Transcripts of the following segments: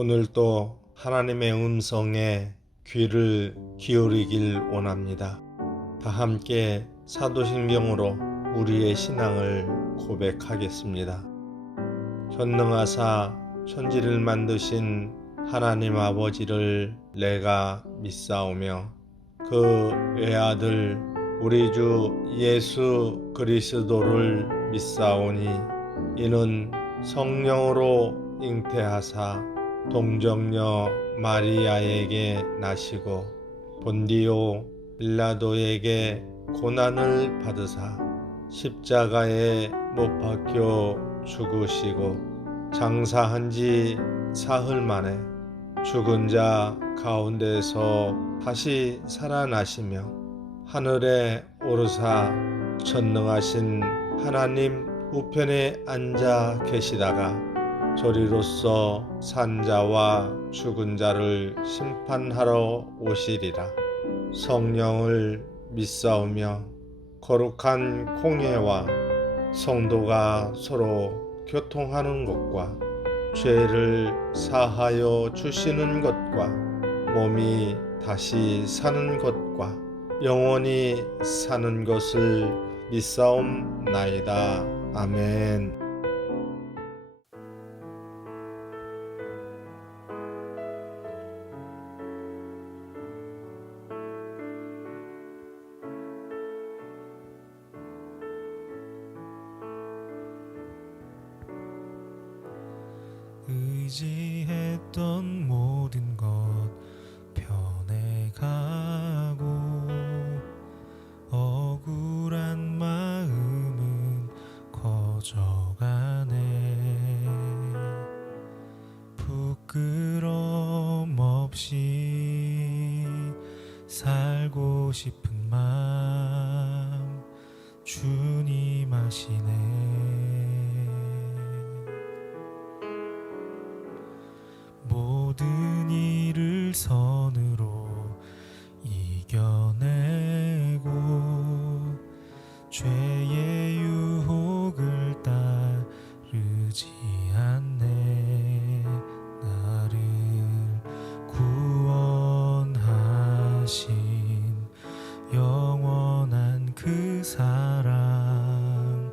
오늘도 하나님의 음성에 귀를 기울이길 원합니다. 다 함께 사도신경으로 우리의 신앙을 고백하겠습니다. 전능하사 천지를 만드신 하나님 아버지를 내가 믿사오며 그 외아들 우리 주 예수 그리스도를 믿사오니 이는 성령으로 잉태하사 동정녀 마리아에게 나시고 본디오 빌라도에게 고난을 받으사 십자가에 못 박혀 죽으시고 장사한 지 사흘 만에 죽은 자 가운데서 다시 살아나시며 하늘에 오르사 전능하신 하나님 우편에 앉아 계시다가 저리로서 산자와 죽은 자를 심판하러 오시리라. 성령을 믿사오며 거룩한 공예와 성도가 서로 교통하는 것과 죄를 사하여 주시는 것과 몸이 다시 사는 것과 영원히 사는 것을 믿사옵나이다. 아멘. 의지했던 모든 것 변해가고 억울한 마음은 커져가네. 부끄럼 없이 살고 싶은 마음 주님 아시네. 모든 일을 선으로 이겨내고 죄의 유혹을 따르지 않네. 나를 구원하신 영원한 그 사랑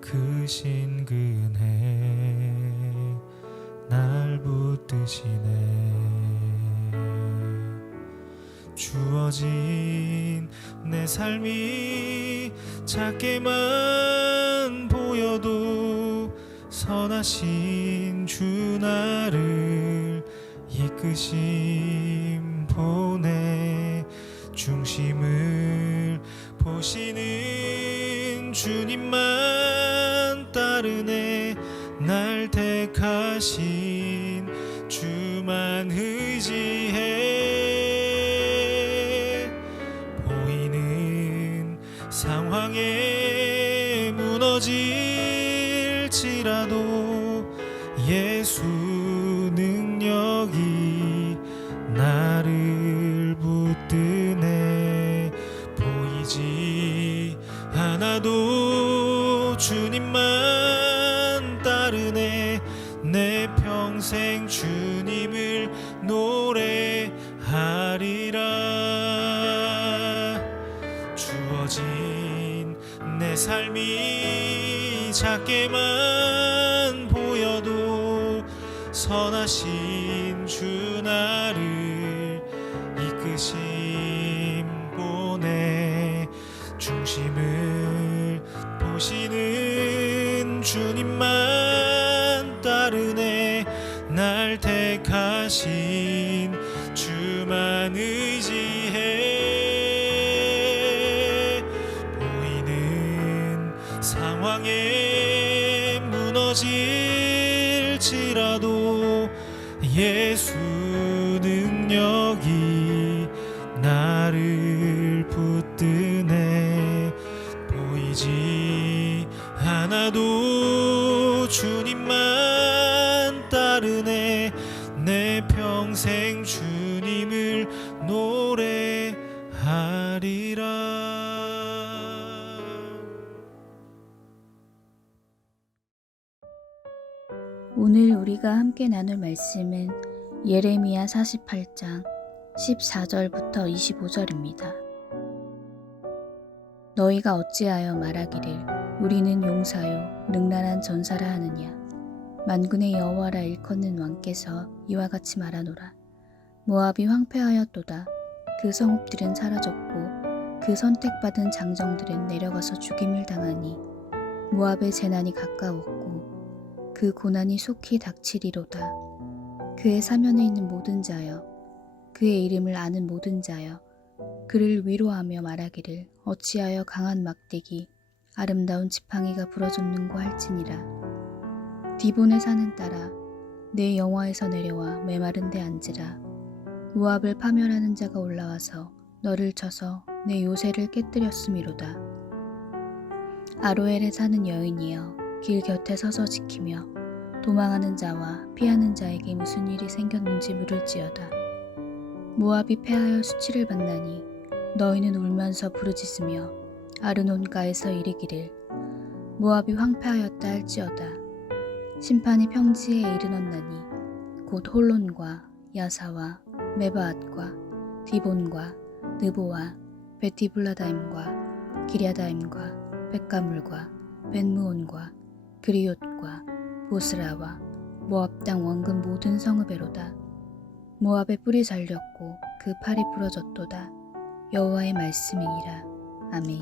그 신근혜 날 붙드시네. 주어진 내 삶이 작게만 보여도 선하신 주 나를 이끄심 보내. 중심을 보시는 주님만 따르네. 날 택하신 주만 의지해. 보이는 상황에 무너질지라도 예수 능력이 나를 붙드네. 보이지 않아도 주님만 따르네. 내 평생 주님을 노래하리라. 주어진 내 삶이 작게만 보여도 선하신 주 나를 이끄심 보내. 중심을 보시는 주님만 따르네. 날 택하신 주만 의지해. 보이는 상황에 무너질지라도 예수 능력이 나를 붙드네. 보이지 않아도 주님만 따르네. 내 평생 주님을 노래하리라. 오늘 우리가 함께 나눌 말씀은 예레미야 48장 14절부터 25절입니다. 너희가 어찌하여 말하기를 우리는 용사요 능란한 전사라 하느냐. 만군의 여호와라 일컫는 왕께서 이와 같이 말하노라. 모압이 황폐하였도다. 그 성읍들은 사라졌고 그 선택받은 장정들은 내려가서 죽임을 당하니 모압의 재난이 가까웠고 그 고난이 속히 닥치리로다. 그의 사면에 있는 모든 자여, 그의 이름을 아는 모든 자여, 그를 위로하며 말하기를 어찌하여 강한 막대기 아름다운 지팡이가 부러졌는고 할지니라. 디본의 산은 따라 내 영화에서 내려와 메마른 데 앉으라. 모압을 파멸하는 자가 올라와서 너를 쳐서 내 요새를 깨뜨렸음이로다. 아로엘에 사는 여인이여, 길 곁에 서서 지키며 도망하는 자와 피하는 자에게 무슨 일이 생겼는지 물을지어다. 모압이 패하여 수치를 받나니 너희는 울면서 부르짖으며 아르논가에서 이르기를 모압이 황폐하였다 할지어다. 심판이 평지에 이르렀나니 곧 홀론과 야사와 메바앗과 디본과 느보와 베티블라다임과 기랴다임과 벳가물과 벳무온과 그리옷과 보스라와 모압 땅 원근 모든 성읍에로다. 모압의 뿔이 잘렸고 그 팔이 부러졌도다. 여호와의 말씀이니라. 아멘.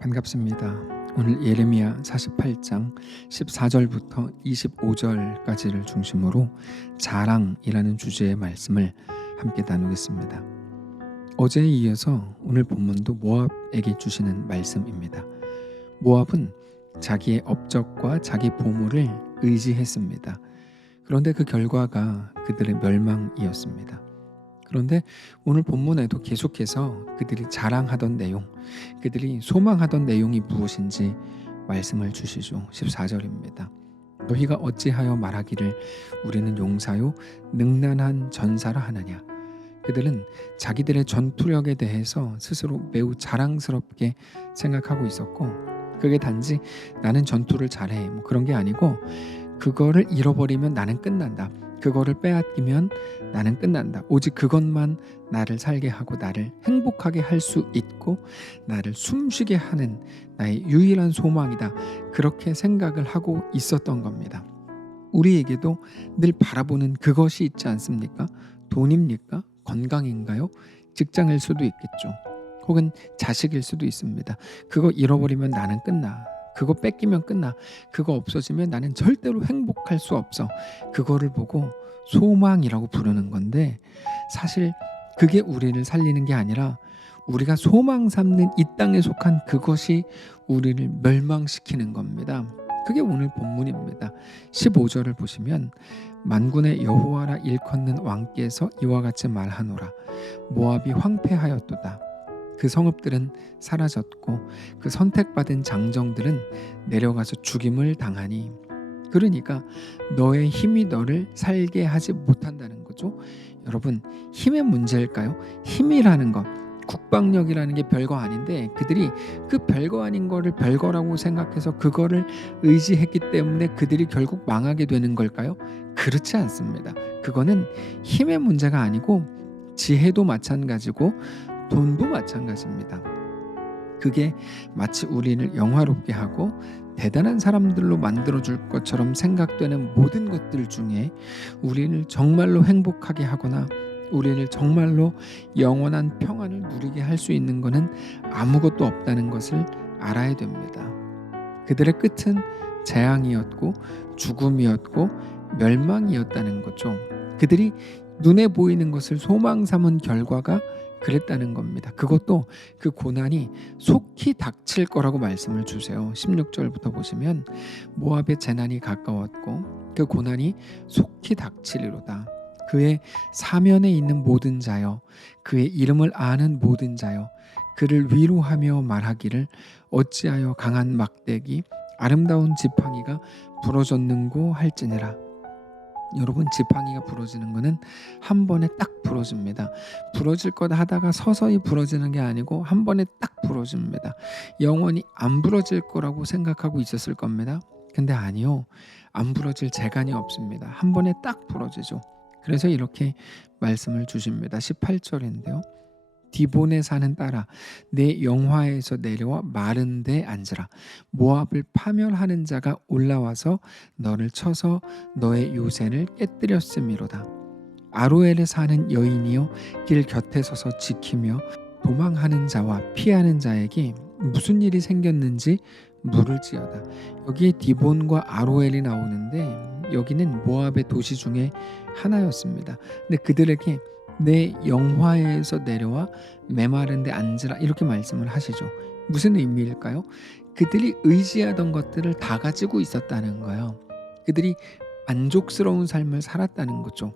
반갑습니다. 오늘 예레미야 48장 14절부터 25절까지를 중심으로 자랑이라는 주제의 말씀을 함께 나누겠습니다. 어제에 이어서 오늘 본문도 모압에게 주시는 말씀입니다. 모압은 자기의 업적과 자기 보물을 의지했습니다. 그런데 그 결과가 그들의 멸망이었습니다. 그런데 오늘 본문에도 계속해서 그들이 자랑하던 내용, 그들이 소망하던 내용이 무엇인지 말씀을 주시죠. 14절입니다. 너희가 어찌하여 말하기를 우리는 용사요 능란한 전사라 하느냐. 그들은 자기들의 전투력에 대해서 스스로 매우 자랑스럽게 생각하고 있었고, 그게 단지 나는 전투를 잘해 그런 게 아니고, 그거를 잃어버리면 나는 끝난다, 그거를 빼앗기면 나는 끝난다, 오직 그것만 나를 살게 하고 나를 행복하게 할 수 있고 나를 숨쉬게 하는 나의 유일한 소망이다, 그렇게 생각을 하고 있었던 겁니다. 우리에게도 늘 바라보는 그것이 있지 않습니까? 돈입니까? 건강인가요? 직장일 수도 있겠죠. 혹은 자식일 수도 있습니다. 그거 잃어버리면 나는 끝나, 그거 뺏기면 끝나, 그거 없어지면 나는 절대로 행복할 수 없어. 그거를 보고 소망이라고 부르는 건데, 사실 그게 우리를 살리는 게 아니라 우리가 소망 삼는 이 땅에 속한 그것이 우리를 멸망시키는 겁니다. 그게 오늘 본문입니다. 15절을 보시면 만군의 여호와라 일컫는 왕께서 이와 같이 말하노라. 모압이 황폐하였도다. 그 성읍들은 사라졌고 그 선택받은 장정들은 내려가서 죽임을 당하니. 그러니까 너의 힘이 너를 살게 하지 못한다는 거죠. 여러분, 힘의 문제일까요? 힘이라는 것, 국방력이라는 게 별거 아닌데 그들이 그 별거 아닌 거를 별거라고 생각해서 그거를 의지했기 때문에 그들이 결국 망하게 되는 걸까요? 그렇지 않습니다. 그거는 힘의 문제가 아니고 지혜도 마찬가지고 돈도 마찬가지입니다. 그게 마치 우리를 영화롭게 하고 대단한 사람들로 만들어줄 것처럼 생각되는 모든 것들 중에 우리를 정말로 행복하게 하거나 우리를 정말로 영원한 평안을 누리게 할 수 있는 것은 아무것도 없다는 것을 알아야 됩니다. 그들의 끝은 재앙이었고 죽음이었고 멸망이었다는 거죠. 그들이 눈에 보이는 것을 소망 삼은 결과가 그랬다는 겁니다. 그것도 그 고난이 속히 닥칠 거라고 말씀을 주세요. 16절부터 보시면 모압의 재난이 가까웠고 그 고난이 속히 닥치리로다. 그의 사면에 있는 모든 자여, 그의 이름을 아는 모든 자여, 그를 위로하며 말하기를 어찌하여 강한 막대기 아름다운 지팡이가 부러졌는고 할지니라. 여러분, 지팡이가 부러지는 것은 한 번에 딱 부러집니다. 부러질 것 하다가 서서히 부러지는 게 아니고 한 번에 딱 부러집니다. 영원히 안 부러질 거라고 생각하고 있었을 겁니다. 근데 아니요. 안 부러질 재간이 없습니다. 한 번에 딱 부러지죠. 그래서 이렇게 말씀을 주십니다. 18절인데요. 디본에 사는 딸아 내 영화에서 내려와 마른 데 앉으라. 모압을 파멸하는 자가 올라와서 너를 쳐서 너의 요새를 깨뜨렸음이로다. 아로엘에 사는 여인이여 길 곁에 서서 지키며 도망하는 자와 피하는 자에게 무슨 일이 생겼는지 물을지어다. 여기에 디본과 아로엘이 나오는데 여기는 모압의 도시 중에 하나였습니다. 근데 그들에게 내 영화에서 내려와 메마른 데 앉으라 이렇게 말씀을 하시죠. 무슨 의미일까요? 그들이 의지하던 것들을 다 가지고 있었다는 거예요. 그들이 만족스러운 삶을 살았다는 거죠.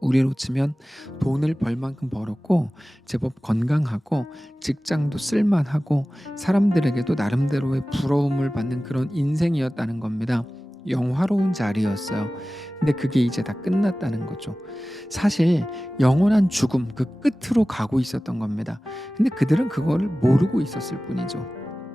우리로 치면 돈을 벌 만큼 벌었고 제법 건강하고 직장도 쓸만하고 사람들에게도 나름대로의 부러움을 받는 그런 인생이었다는 겁니다. 영화로운 자리였어요. 근데 그게 이제 다 끝났다는 거죠. 사실 영원한 죽음 그 끝으로 가고 있었던 겁니다. 근데 그들은 그거를 모르고 있었을 뿐이죠.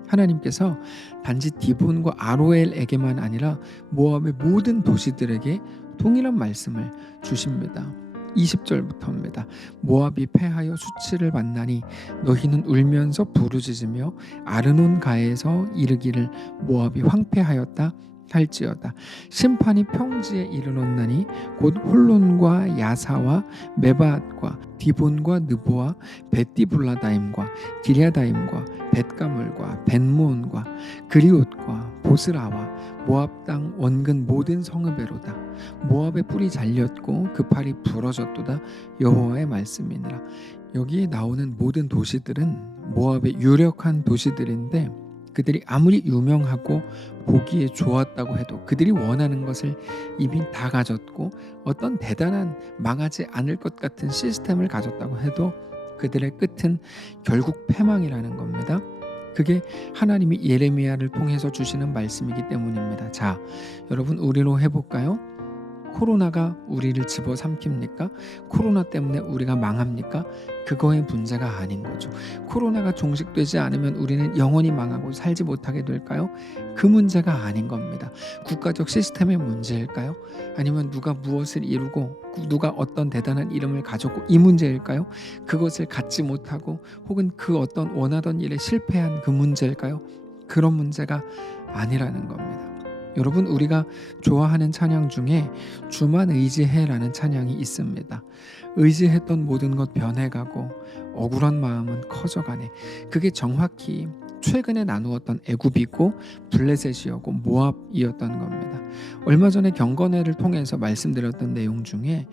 하나님께서 단지 디본과 아로엘에게만 아니라 모압의 모든 도시들에게 동일한 말씀을 주십니다. 20절부터입니다. 모압이 패하여 수치를 만나니 너희는 울면서 부르짖으며 아르논 가에서 이르기를 모압이 황폐하였다 할지어다. 심판이 평지에 이르렀나니 곧 홀론과 야사와 메바앗과 디본과 느보와 벳디블라다임과 기랴다임과 벳가물과 벳모온과 그리옷과 보스라와 모압 땅 원근 모든 성읍에로다. 모압의 뿔이 잘렸고 그 팔이 부러졌도다. 여호와의 말씀이니라. 여기에 나오는 모든 도시들은 모압의 유력한 도시들인데 그들이 아무리 유명하고 보기에 좋았다고 해도 그들이 원하는 것을 이미 다 가졌고 어떤 대단한 망하지 않을 것 같은 시스템을 가졌다고 해도 그들의 끝은 결국 패망이라는 겁니다. 그게 하나님이 예레미야를 통해서 주시는 말씀이기 때문입니다. 자, 여러분 우리로 해볼까요? 코로나가 우리를 집어삼킵니까? 코로나 때문에 우리가 망합니까? 그거의 문제가 아닌 거죠. 코로나가 종식되지 않으면 우리는 영원히 망하고 살지 못하게 될까요? 그 문제가 아닌 겁니다. 국가적 시스템의 문제일까요? 아니면 누가 무엇을 이루고 누가 어떤 대단한 이름을 가졌고 이 문제일까요? 그것을 갖지 못하고 혹은 그 어떤 원하던 일에 실패한 그 문제일까요? 그런 문제가 아니라는 겁니다. 여러분 우리가 좋아하는 찬양 중에 주만 의지해라는 찬양이 있습니다. 의지했던 모든 것 변해가고 억울한 마음은 커져가네. 그게 정확히 최근에 나누었던 애굽이고 블레셋이었고 모압이었던 겁니다. 얼마 전에 경건회를 통해서 말씀드렸던 내용 중에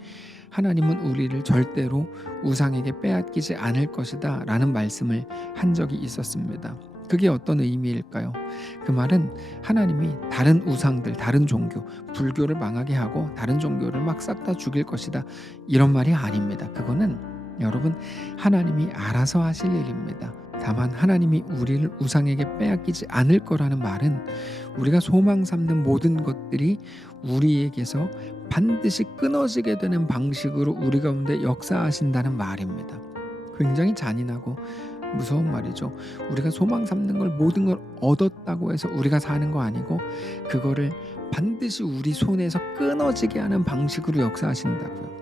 하나님은 우리를 절대로 우상에게 빼앗기지 않을 것이다 라는 말씀을 한 적이 있었습니다. 그게 어떤 의미일까요? 그 말은 하나님이 다른 우상들, 다른 종교, 불교를 망하게 하고 다른 종교를 막 싹 다 죽일 것이다 이런 말이 아닙니다. 그거는 여러분 하나님이 알아서 하실 일입니다. 다만 하나님이 우리를 우상에게 빼앗기지 않을 거라는 말은 우리가 소망 삼는 모든 것들이 우리에게서 반드시 끊어지게 되는 방식으로 우리 가운데 역사하신다는 말입니다. 굉장히 잔인하고 무서운 말이죠. 우리가 소망 삼는 걸 모든 걸 얻었다고 해서 우리가 사는 거 아니고 그거를 반드시 우리 손에서 끊어지게 하는 방식으로 역사하신다고요.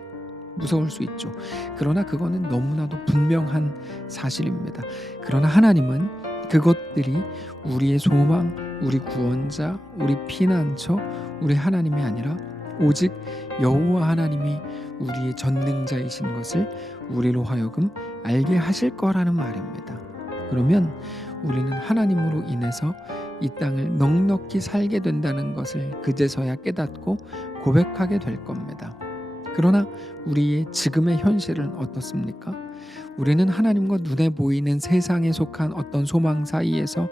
무서울 수 있죠. 그러나 그거는 너무나도 분명한 사실입니다. 그러나 하나님은 그것들이 우리의 소망, 우리 구원자, 우리 피난처, 우리 하나님이 아니라 오직 여호와 하나님이 우리의 전능자이신 것을 우리로 하여금 알게 하실 거라는 말입니다. 그러면 우리는 하나님으로 인해서 이 땅을 넉넉히 살게 된다는 것을 그제서야 깨닫고 고백하게 될 겁니다. 그러나 우리의 지금의 현실은 어떻습니까? 우리는 하나님과 눈에 보이는 세상에 속한 어떤 소망 사이에서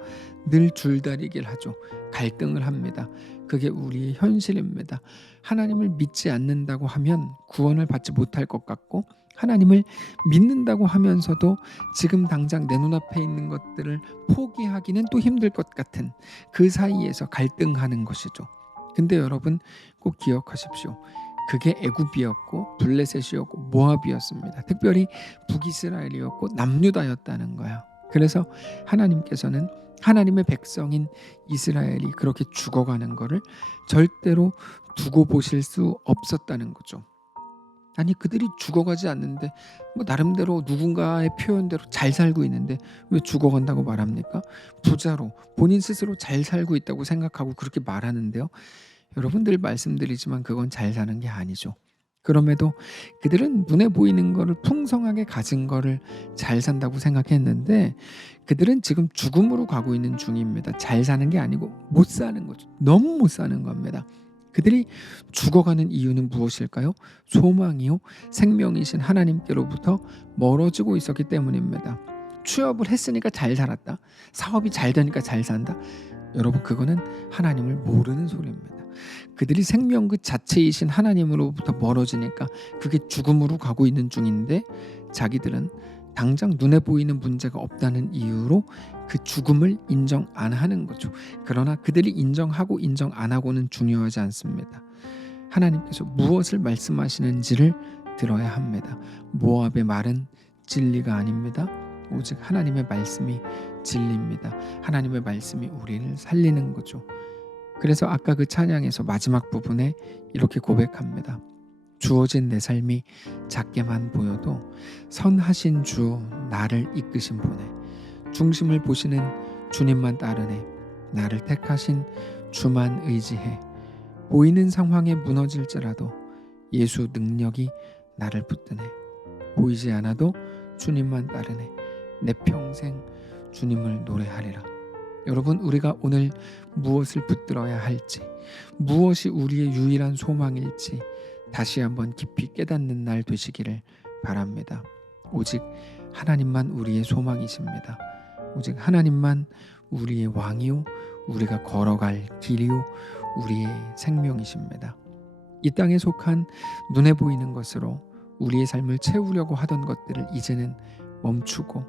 늘 줄다리기를 하죠. 갈등을 합니다. 그게 우리의 현실입니다. 하나님을 믿지 않는다고 하면 구원을 받지 못할 것 같고 하나님을 믿는다고 하면서도 지금 당장 내 눈앞에 있는 것들을 포기하기는 또 힘들 것 같은 그 사이에서 갈등하는 것이죠. 근데 여러분 꼭 기억하십시오. 그게 애굽이었고 블레셋이었고 모압이었습니다. 특별히 북이스라엘이었고 남유다였다는 거예요. 그래서 하나님께서는 하나님의 백성인 이스라엘이 그렇게 죽어가는 것을 절대로 두고 보실 수 없었다는 거죠. 아니 그들이 죽어가지 않는데 뭐 나름대로 누군가의 표현대로 잘 살고 있는데 왜 죽어간다고 말합니까? 부자로 본인 스스로 잘 살고 있다고 생각하고 그렇게 말하는데요. 여러분들 말씀드리지만 그건 잘 사는 게 아니죠. 그럼에도 그들은 눈에 보이는 거를 풍성하게 가진 거를 잘 산다고 생각했는데 그들은 지금 죽음으로 가고 있는 중입니다. 잘 사는 게 아니고 못 사는 거죠. 너무 못 사는 겁니다. 그들이 죽어가는 이유는 무엇일까요? 소망이요, 생명이신 하나님께로부터 멀어지고 있었기 때문입니다. 취업을 했으니까 잘 살았다. 사업이 잘 되니까 잘 산다. 여러분 그거는 하나님을 모르는 소리입니다. 그들이 생명 그 자체이신 하나님으로부터 멀어지니까 그게 죽음으로 가고 있는 중인데 자기들은 당장 눈에 보이는 문제가 없다는 이유로 그 죽음을 인정 안 하는 거죠. 그러나 그들이 인정하고 인정 안 하고는 중요하지 않습니다. 하나님께서 무엇을 말씀하시는지를 들어야 합니다. 모압의 말은 진리가 아닙니다. 오직 하나님의 말씀이 진리입니다. 하나님의 말씀이 우리를 살리는 거죠. 그래서 아까 그 찬양에서 마지막 부분에 이렇게 고백합니다. 주어진 내 삶이 작게만 보여도 선하신 주 나를 이끄신 분에 중심을 보시는 주님만 따르네. 나를 택하신 주만 의지해. 보이는 상황에 무너질지라도 예수 능력이 나를 붙드네. 보이지 않아도 주님만 따르네. 내 평생 주님을 노래하리라. 여러분 우리가 오늘 무엇을 붙들어야 할지, 무엇이 우리의 유일한 소망일지 다시 한번 깊이 깨닫는 날 되시기를 바랍니다. 오직 하나님만 우리의 소망이십니다. 오직 하나님만 우리의 왕이요, 우리가 걸어갈 길이요, 우리의 생명이십니다. 이 땅에 속한 눈에 보이는 것으로 우리의 삶을 채우려고 하던 것들을 이제는 멈추고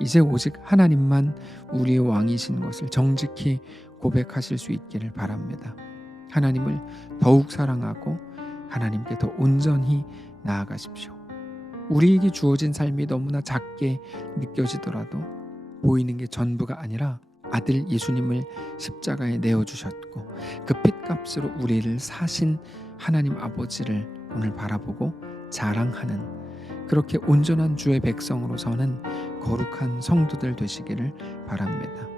이제 오직 하나님만 우리의 왕이신 것을 정직히 고백하실 수 있기를 바랍니다. 하나님을 더욱 사랑하고 하나님께 더 온전히 나아가십시오. 우리에게 주어진 삶이 너무나 작게 느껴지더라도 보이는 게 전부가 아니라 아들 예수님을 십자가에 내어주셨고 그 핏값으로 우리를 사신 하나님 아버지를 오늘 바라보고 자랑하는 그렇게 온전한 주의 백성으로서는 거룩한 성도들 되시기를 바랍니다.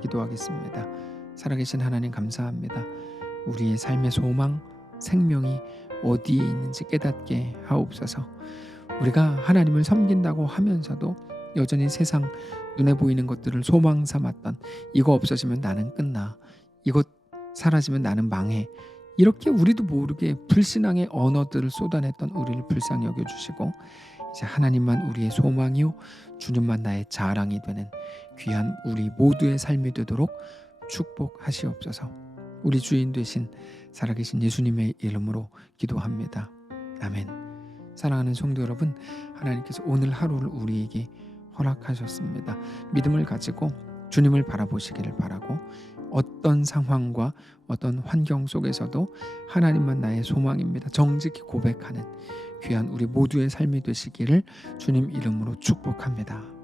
기도하겠습니다. 살아계신 하나님 감사합니다. 우리의 삶의 소망, 생명이 어디에 있는지 깨닫게 하옵소서. 우리가 하나님을 섬긴다고 하면서도 여전히 세상 눈에 보이는 것들을 소망 삼았던 이거 없어지면 나는 끝나, 이거 사라지면 나는 망해, 이렇게 우리도 모르게 불신앙의 언어들을 쏟아냈던 우리를 불쌍히 여겨주시고 이제 하나님만 우리의 소망이요 주님만 나의 자랑이 되는 귀한 우리 모두의 삶이 되도록 축복하시옵소서. 우리 주인 되신 살아계신 예수님의 이름으로 기도합니다. 아멘. 사랑하는 성도 여러분, 하나님께서 오늘 하루를 우리에게 허락하셨습니다. 믿음을 가지고 주님을 바라보시기를 바라고 어떤 상황과 어떤 환경 속에서도 하나님만 나의 소망입니다. 정직히 고백하는 귀한 우리 모두의 삶이 되시기를 주님 이름으로 축복합니다.